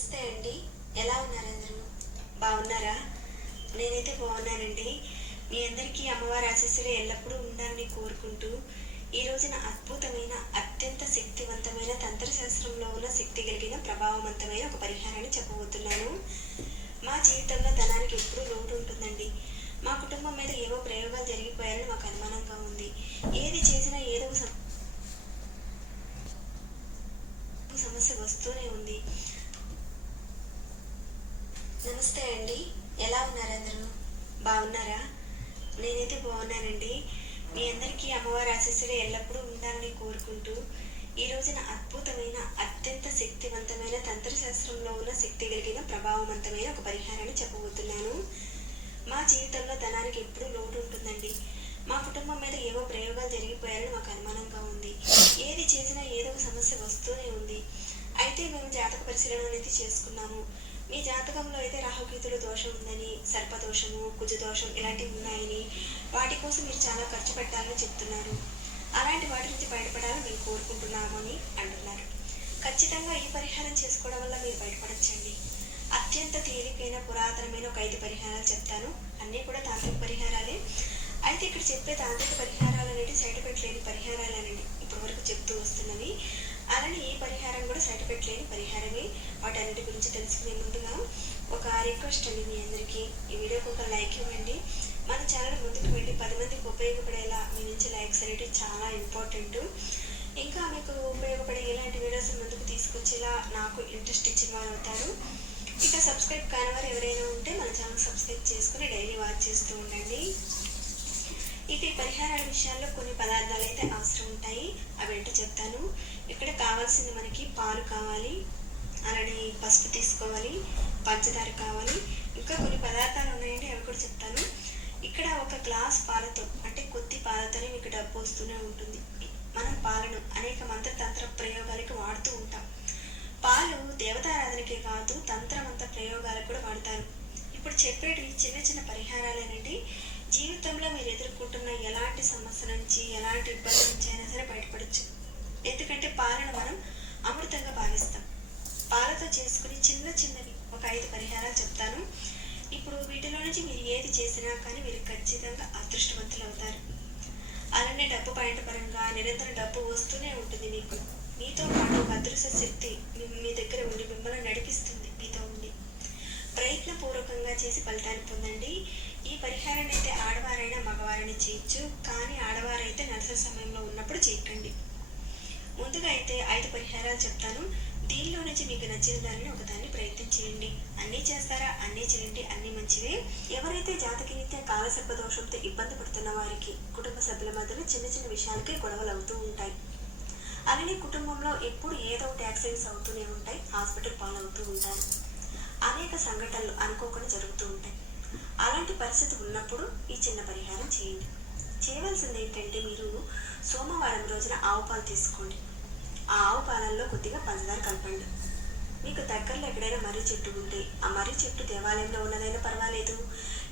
నమస్తే అండి. ఎలా ఉన్నారు అందరూ? బాగున్నారా? నేనైతే బాగున్నానండి. మీ అందరికీ అమ్మవారి ఆశీస్సులు ఎల్లప్పుడూ ఉండాలని కోరుకుంటూ, ఈ రోజున అద్భుతమైన, అత్యంత శక్తివంతమైన తంత్రశాస్త్రంలో ఉన్న శక్తి కలిగిన ప్రభావవంతమైన ఒక పరిహారాన్ని చెప్పబోతున్నాను. మా జీవితంలో ధనానికి ఎప్పుడూ లోటు ఉంటుందండి. మా కుటుంబం మీద ఏవో ప్రయోగాలు జరిగిపోయారని మాకు అనుమానంగా ఉంది. ఏది చేసినా ఏదో ఒక సమస్య వస్తూనే ఉంది. నమస్తే అండి. ఎలా ఉన్నారు అందరూ? బాగున్నారా? నేనైతే బాగున్నానండి. మీ అందరికీ అమ్మవారి ఆశీస్సులు ఎల్లప్పుడూ ఉండాలని కోరుకుంటూ, ఈ రోజున అద్భుతమైన, అత్యంత శక్తివంతమైన తంత్రశాస్త్రంలో ఉన్న శక్తి కలిగిన ప్రభావవంతమైన ఒక పరిహారాన్ని చెప్పబోతున్నాను. మా జీవితంలో ధనానికి ఎప్పుడూ లోటు ఉంటుందండి. మా కుటుంబం మీద ఏవో ప్రయోగాలు జరిగిపోయారని మాకు అనుమానంగా ఉంది. ఏది చేసినా ఏదో ఒక సమస్య వస్తూనే ఉంది. అయితే మేము జాతక పరిశీలన అనేది చేసుకున్నాము. మీ జాతకంలో అయితే రాహుకేతుల దోషం ఉందని, సర్పదోషము, కుజదోషం ఇలాంటివి ఉన్నాయని, వాటి కోసం మీరు చాలా ఖర్చు పెట్టాలని చెప్తున్నారు. అలాంటి వాటి నుంచి బయటపడాలని మేము కోరుకుంటున్నాము అని అంటున్నారు. ఖచ్చితంగా ఈ పరిహారం చేసుకోవడం వల్ల మీరు బయటపడచ్చండి. అత్యంత తేలికైన, పురాతనమైన ఒక 5 పరిహారాలు చెప్తాను. అన్నీ కూడా తాంత్రిక పరిహారాలే. అయితే ఇక్కడ చెప్పే తాంత్రిక పరిహారాలు అనేవి సైడ్ ఎఫెక్ట్ లేని పరిహారాలనండి ఇప్పటి వరకు చెప్తూ వస్తున్నవి. అలానే ఈ పరిహారం కూడా సైడ్ ఎఫెక్ట్ లేని పరిహారమే. వాటన్నిటి గురించి తెలుసుకునే ముందుగా ఒక రిక్వెస్ట్ అండి మీ అందరికీ. ఈ వీడియోకి ఒక లైక్ ఇవ్వండి. మన ఛానల్ ముందుకు వెళ్ళి 10 మందికి ఉపయోగపడేలా మీ నుంచి లైక్స్ అనేవి చాలా ఇంపార్టెంట్. ఇంకా మీకు ఉపయోగపడే ఇలాంటి వీడియోస్ ముందుకు తీసుకొచ్చేలా నాకు ఇంట్రెస్ట్ ఇచ్చిన వారు అవుతారు. ఇక సబ్స్క్రైబ్ కాని వారు ఎవరైనా ఉంటే మన ఛానల్ సబ్స్క్రైబ్ చేసుకుని డైలీ వాచ్ చేస్తూ ఉండండి. ఇక ఈ పరిహారాల విషయాల్లో కొన్ని పదార్థాలు అయితే అవసరం ఉంటాయి. అవి ఏంటో చెప్తాను. ఇక్కడ కావాల్సింది మనకి పాలు కావాలి, అలానే పసుపు తీసుకోవాలి, పంచదార కావాలి, ఇంకా కొన్ని పదార్థాలు ఉన్నాయండి, అవి కూడా చెప్తాను. ఇక్కడ ఒక గ్లాస్ పాలతో, అంటే కొద్ది పాలతోనే మీకు డబ్బు వస్తూనే ఉంటుంది. మనం పాలను అనేక మంత్ర ప్రయోగాలకి వాడుతూ ఉంటాం. పాలు దేవతారాధనకే కాదు, తంత్రమంత్ర ప్రయోగాలకు కూడా వాడతారు. ఇప్పుడు చెప్పేటి చిన్న చిన్న పరిహారాలేనండి. జీవితంలో మీరు ఎదుర్కొంటున్న ఎలాంటి సమస్య నుంచి, ఎలాంటి ఇబ్బంది నుంచి అయినా సరే బయటపడచ్చు. ఎందుకంటే పాలను మనం అమృతంగా భావిస్తాం. పాలతో చేసుకుని చిన్నవి ఒక 5 పరిహారాలు చెప్తాను. ఇప్పుడు వీటిలో నుంచి మీరు ఏది చేసినా కానీ మీరు ఖచ్చితంగా అదృష్టవంతులు అవుతారు. అలానే డబ్బు పాయింట్ పరంగా నిరంతరం డబ్బు వస్తూనే ఉంటుంది. మీతో పాటు ఒక అదృశ్య శక్తి మీ దగ్గర ఉండి మిమ్మల్ని నడిపిస్తుంది. మీతో ఉండి ప్రయత్నపూర్వకంగా చేసి ఫలితాన్ని పొందండి. ఈ పరిహారాన్ని అయితే ఆడవారైనా మగవారైనా చేయొచ్చు, కానీ ఆడవారైతే నెలసరి సమయంలో ఉన్నప్పుడు చేయకండి. ముందుగా అయితే 5 పరిహారాలు చెప్తాను. దీనిలో నుంచి మీకు నచ్చిన దానిని ఒకదాన్ని ప్రయత్నం చేయండి. అన్నీ చేస్తారా? అన్నీ చేయండి, అన్నీ మంచివే. ఎవరైతే జాతకరీత్యా కాలసర్ప దోషంతో ఇబ్బంది పడుతున్న వారికి కుటుంబ సభ్యుల మధ్యలో చిన్న విషయాలకి గొడవలు అవుతూ ఉంటాయి. అలానే కుటుంబంలో ఎప్పుడు ఏదో ఒకటి యాక్సిడెంట్స్ అవుతూనే ఉంటాయి, హాస్పిటల్ పాలవుతూ ఉంటారు. అనేక సంఘటనలు అనుకోకుండా జరుగుతూ ఉంటాయి. అలాంటి పరిస్థితి ఉన్నప్పుడు ఈ చిన్న పరిహారం చేయండి. చేయవలసింది ఏంటంటే, మీరు సోమవారం రోజున ఆవు పాలు తీసుకోండి. ఆ ఆవు పాలల్లో కొద్దిగా పంచదార కలపండి. మీకు దగ్గరలో ఎక్కడైనా మర్రి చెట్టు ఉంటే, ఆ మర్రి చెట్టు దేవాలయంలో ఉన్నదైనా పర్వాలేదు,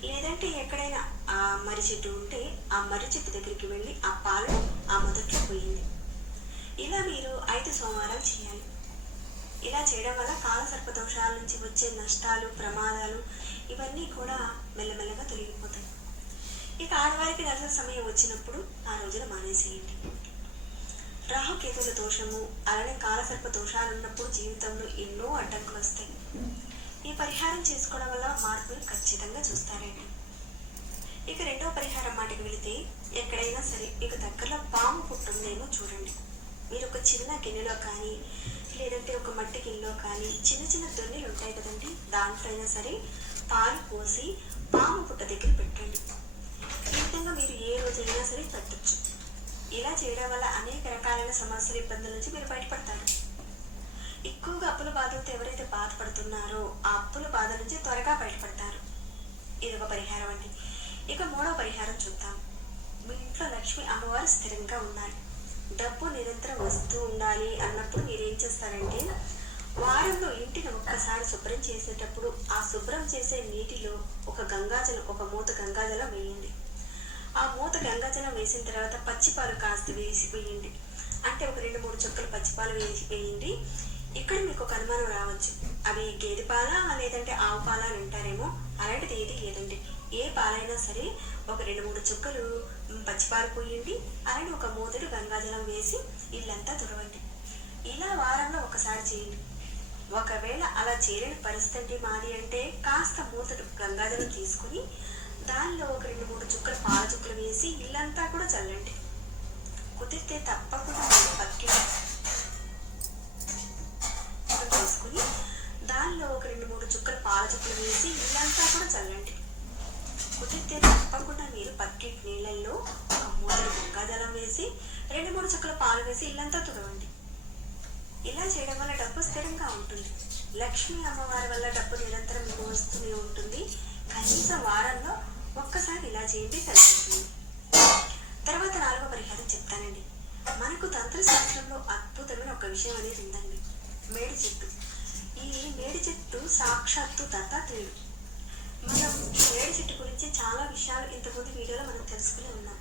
లేదంటే ఎక్కడైనా ఆ మర్రి చెట్టు ఉంటే ఆ మర్రి చెట్టు దగ్గరికి వెళ్ళి ఆ పాలను ఆ మొదట్లో పోయింది. ఇలా మీరు 5 సోమవారాలు చేయాలి. ఇలా చేయడం వల్ల కాలసర్ప దోషాల నుంచి వచ్చే నష్టాలు, ప్రమాదాలు ఇవన్నీ కూడా మెల్లమెల్లగా తొలగిపోతాయి. ఇక ఆడవారికి నెలసరి సమయం వచ్చినప్పుడు ఆ రోజున మానేసేయండి. రాహుకేతుల దోషము, అలానే కాలసర్ప దోషాలు ఉన్నప్పుడు జీవితంలో ఎన్నో అడ్డంకులు వస్తాయి. ఈ పరిహారం చేసుకోవడం వల్ల మార్పులు ఖచ్చితంగా చూస్తారండి. ఇక 2వ పరిహారం మాటకి వెళితే, ఎక్కడైనా సరే మీకు దగ్గరలో పాము పుట్టుందేమో చూడండి. మీరు ఒక చిన్న గిన్నెలో కానీ, లేదంటే ఒక మట్టి గిన్నెలో కానీ, చిన్న దొన్నెలు ఉంటాయి కదండి, దాంట్లో అయినా సరే పాలు పోసి పాము పుట్ట దగ్గర పెట్టండి. ఈ విధంగా మీరు ఏ రోజైనా సరే పెట్టచ్చు. ఇలా చేయడం వల్ల అనేక రకాలైన సమస్యలు, ఇబ్బందుల నుంచి మీరు బయటపడతారు. ఎక్కువగా అప్పుల బాధలతో ఎవరైతే బాధపడుతున్నారో ఆ అప్పుల బాధ నుంచి త్వరగా బయటపడతారు. ఇది ఒక పరిహారం అండి. ఇక 3వ పరిహారం చూద్దాం. మీ ఇంట్లో లక్ష్మి అమ్మవారు స్థిరంగా ఉన్నారు, డబ్బు నిరంతరం వస్తూ ఉండాలి అన్నప్పుడు మీరు ఏం చేస్తారంటే, వారంలో ఇంటిని ఒక్కసారి శుభ్రం చేసేటప్పుడు ఆ శుభ్రం చేసే నీటిలో ఒక మూత గంగాజలం వేయండి. ఆ మూత గంగాజలం వేసిన తర్వాత పచ్చిపాలు కాస్త వేయండి. అంటే ఒక 2-3 చుక్కలు పచ్చిపాలు వేయండి. ఇక్కడ మీకు ఒక అనుమానం రావచ్చు, అవి గేదె పాల లేదంటే ఆవు పాల అని అంటారేమో, అలాంటిది ఏది లేదండి. ఏ పాలైనా సరే ఒక 2-3 చుక్కలు పచ్చిపాలు పోయండి, అలాంటి ఒక మోదుడు గంగాజలం వేసి ఇల్లంతా తుడవండి. ఇలా వారంలో ఒకసారి చేయండి. ఒకవేళ అలా చేయలేని పరిస్థితి మాది అంటే కాస్త మూతడు గంగాజలం తీసుకుని దానిలో ఒక 2-3 చుక్కలు పాల చుక్కలు వేసి ఇల్లంతా కూడా చల్లండి. కుదిరితే తప్పకుండా మీరు పక్కింటి తీసుకుని దానిలో ఒక 2-3 చుక్కలు పాల చుక్కలు వేసి ఇల్లంతా కూడా చల్లండి. కుదిరితే తప్పకుండా మీరు పక్కింటి నీళ్ళల్లో ఒక మూతడు గంగాజలం వేసి 2-3 చుక్కల పాలు వేసి ఇల్లంతా తుడవండి. ఇలా చేయడం వల్ల డబ్బు స్థిరంగా ఉంటుంది. లక్ష్మీ అమ్మవారి వల్ల డబ్బు నిరంతరం మీకు వస్తూనే ఉంటుంది. కనీసం వారంలో ఒక్కసారి ఇలా చేయండి, సరిపోతుంది. తర్వాత 4వ పరిహారం చెప్తానండి. మనకు తంత్రశాస్త్రంలో అద్భుతమైన ఒక విషయం అనేది ఉందండి, మేడి చెట్టు. ఈ మేడి చెట్టు సాక్షాత్తు దత్తాత్రేయుడు. మనం ఈ మేడి చెట్టు గురించి చాలా విషయాలు ఇంతకుముందు వీడియోలో మనం తెలుసుకుని ఉన్నాం.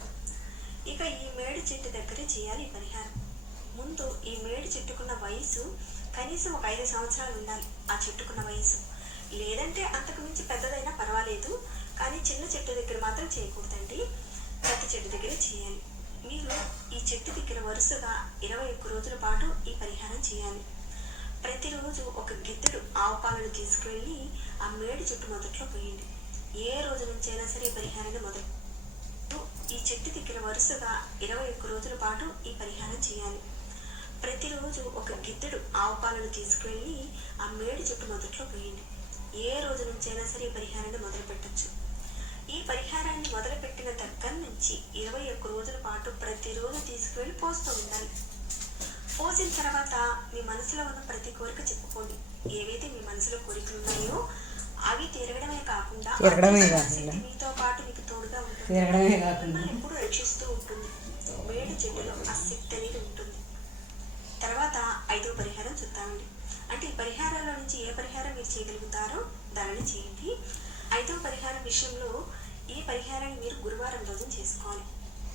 ఇక ఈ మేడి చెట్టు దగ్గరే చేయాలి ఈ పరిహారం. ముందు ఈ మేడి చెట్టుకున్న వయసు కనీసం ఒక 5 సంవత్సరాలు ఉండాలి. ఆ చెట్టుకున్న వయసు లేదంటే అంతకు మించి పెద్దదైనా పర్వాలేదు, కానీ చిన్న చెట్టు దగ్గర మాత్రం చేయకూడదండి. పెద్ద చెట్టు దగ్గరే చేయాలి. మీరు ఈ చెట్టు దగ్గర వరుసగా 21 రోజుల పాటు ఈ పరిహారం చేయాలి. ప్రతిరోజు ఒక గిద్దెడు ఆవు పాలను తీసుకువెళ్ళి ఆ మేడి చెట్టు మొదట్లో పోయండి. ఏ రోజు నుంచి అయినా సరే ఈ పరిహారాన్ని మొదలు ఈ చెట్టు దగ్గర వరుసగా 21 రోజుల పాటు ఈ పరిహారం చేయాలి. ప్రతిరోజు ఒక గిద్దెడు ఆవు పాలను తీసుకువెళ్ళి ఆ మేడి చెట్టు మొదట్లో పోయండి. ఏ రోజు నుంచి అయినా సరే ఈ పరిహారాన్ని మొదలు పెట్టచ్చు. ఈ పరిహారాన్ని మొదలుపెట్టిన దగ్గర నుంచి 21 రోజుల పాటు ప్రతిరోజు తీసుకువెళ్ళి పోస్తూ ఉండాలి. పోసిన తర్వాత మీ మనసులో ఉన్న ప్రతి కోరిక చెప్పుకోండి. ఏవైతే మీ మనసులో కోరికలు ఉన్నాయో అవి తీరగడమే కాకుండా మీతో పాటు మీకు తోడుగా ఉంటుంది, మిమ్మల్ని ఎప్పుడు రక్షిస్తూ ఉంటుంది. మేడి చెట్టులో ఆ శక్తి అనేది ఉంటుంది. తర్వాత 5వ పరిహారం చూద్దామండి. అంటే ఈ పరిహారాల్లో నుంచి ఏ పరిహారం మీరు చేయగలుగుతారో దానిని చేయండి. 5వ పరిహారం విషయంలో ఈ పరిహారాన్ని మీరు గురువారం రోజున చేసుకోవాలి.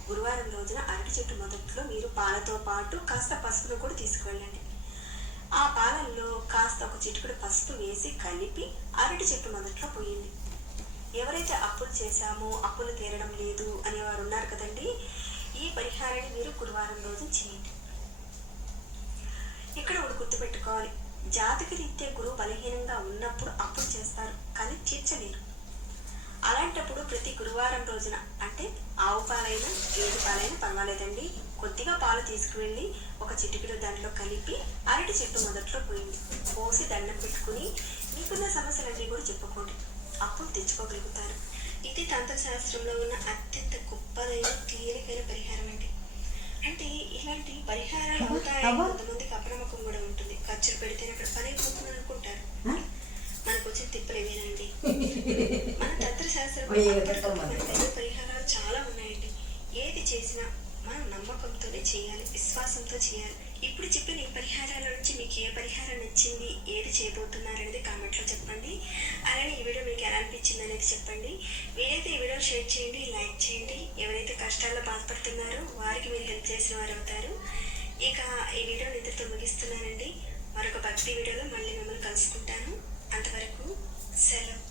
గురువారం రోజున అరటి చెట్టు మొదట్లో మీరు పాలతో పాటు కాస్త పసుపును కూడా తీసుకువెళ్ళండి. ఆ పాలల్లో కాస్త ఒక చిటికెడు పసుపు వేసి కలిపి అరటి చెట్టు మొదట్లో పోయండి. ఎవరైతే అప్పులు చేశామో అప్పులు తీరడం లేదు అనేవారు ఉన్నారు కదండి, ఈ పరిహారాన్ని మీరు గురువారం రోజు చేయండి. ఇక్కడ ఒకటి గుర్తుపెట్టుకోవాలి, జాతక రీత్యా గురువు బలహీనంగా ఉన్నప్పుడు అప్పులు చేస్తారు కానీ తీర్చలేరు. అలాంటప్పుడు ప్రతి గురువారం రోజున అంటే ఆవు పాలైనా గేదె పాలైనా పర్వాలేదండి, కొద్దిగా పాలు తీసుకువెళ్ళి ఒక చిటికెడు దాంట్లో కలిపి అరటి చెట్టు మొదట్లో పోసి దండం పెట్టుకుని మీకున్న సమస్యలన్నీ కూడా చెప్పుకోండి. అప్పుడు తెచ్చుకోగలుగుతారు. ఇది తంత్రశాస్త్రంలో ఉన్న అత్యంత గొప్పదైన తేలికైన పరిహారం అండి. అంటే ఇలాంటి పరిహారాలు అవుతాయని కొంతమందికి అప్రమత్తం కూడా ఉంటుంది. ఖర్చులు పెడితేనే అక్కడ పని అయిపోతుంది అనుకుంటారు. మనకు వచ్చిన తిప్పలేమేనండి. మన తంత్రశాస్త్రం పరిహారాలు చాలా ఉన్నాయండి. ఏది చేసినా మనం నమ్మకంతోనే చేయాలి, విశ్వాసంతో చేయాలి. ఇప్పుడు చెప్పిన ఈ పరిహారాల నుంచి మీకు ఏ పరిహారం నచ్చింది, ఏది చేయబోతున్నారనేది కామెంట్లో చెప్పండి. అలానే ఈ వీడియో మీకు ఎలా అనిపించింది అనేది చెప్పండి. వీలైతే ఈ వీడియో షేర్ చేయండి, లైక్ చేయండి. ఎవరైతే కష్టాల్లో బాధపడుతున్నారో వారికి మీరు హెల్ప్ చేసిన వారు అవుతారు. ఇక ఈ వీడియోని ఇంతతో ముగిస్తున్నానండి. మరొక భక్తి వీడియోలో మళ్ళీ మిమ్మల్ని కలుసుకుంటాను. అంతవరకు సెలవు.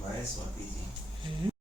బాయ్ స్వాతిజీ.